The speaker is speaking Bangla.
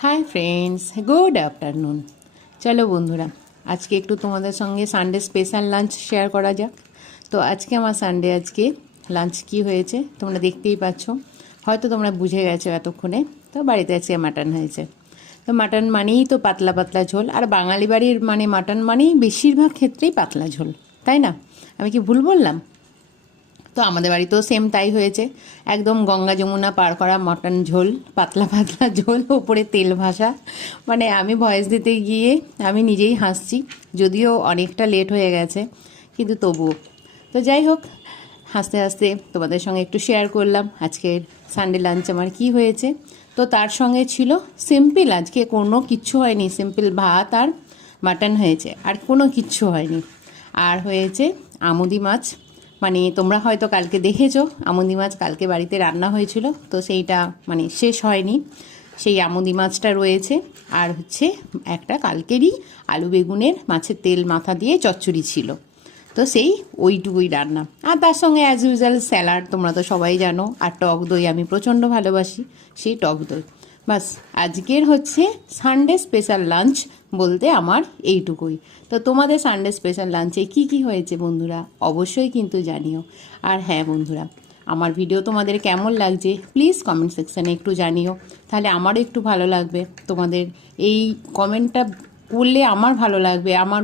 Hi friends, good afternoon. চলো বন্ধুরা, আজকে একটু তোমাদের সঙ্গে সানডে স্পেশাল লাঞ্চ শেয়ার করা যাক। তো আজকে আমার সানডে লাঞ্চ কি হয়েছে তোমরা দেখতেই পাচ্ছ, হয়তো তোমরা বুঝে গেছো এতক্ষণে। তো বাড়িতে আজকে মাটন হয়েছে। তো মাটন মানেই তো পাতলা পাতলা ঝোল, আর বাঙালি বাড়ির মানে মাটন মানেই বেশিরভাগ ক্ষেত্রেই পাতলা ঝোল, তাই না? আমি কি ভুল বললাম? তো আমাদের বাড়িতেও সেম তাই হয়েছে। একদম গঙ্গা যমুনা পার করা মটন ঝোল, পাতলা পাতলা ঝোল, ওপরে তেল ভাসা। মানে আমি ভয়েস দিতে গিয়ে আমি নিজেই হাসছি, যদিও অনেকটা লেট হয়ে গেছে, কিন্তু তবুও। তো যাই হোক, হাসতে হাসতে তোমাদের সঙ্গে একটু শেয়ার করলাম আজকের সানডে লাঞ্চ আমার কী হয়েছে। তো তার সঙ্গে ছিল সিম্পল, আজকে কোনো কিচ্ছু হয়নি, সিম্পল ভাত আর মাটন হয়েছে, আর কোনো কিচ্ছু হয়নি। আর হয়েছে আমুদি মাছ, মানে তোমরা হয়তো কালকে দেখেছো, আমুদি মাছ কালকে বাড়িতে রান্না হয়েছিল, তো সেইটা মানে শেষ হয়নি, সেই আমুদি মাছটা রয়েছে। আর হচ্ছে একটা কালকেরই আলু বেগুনের মাছের তেল মাথা দিয়ে চচ্চড়ি ছিল। তো সেই ওইটুকুই রান্না, আর তার সঙ্গে অ্যাজ ইউজুয়াল স্যালাড, তোমরা তো সবাই জানো, আর টক দই আমি প্রচণ্ড ভালোবাসি, সেই টক দই। বাস, আজকের হচ্ছে সানডে স্পেশাল লাঞ্চ বলতে আমার এইটুকুই। তো তোমাদের সানডে স্পেশাল লাঞ্চে কি কি হয়েছে বন্ধুরা, অবশ্যই কিন্তু জানিও। আর হ্যাঁ বন্ধুরা, আমার ভিডিও তোমাদের কেমন লাগছে প্লিজ কমেন্ট সেকশানে একটু জানিও, তাহলে আমারও একটু ভালো লাগবে। তোমাদের এই কমেন্টটা করলে আমার ভালো লাগবে, আমার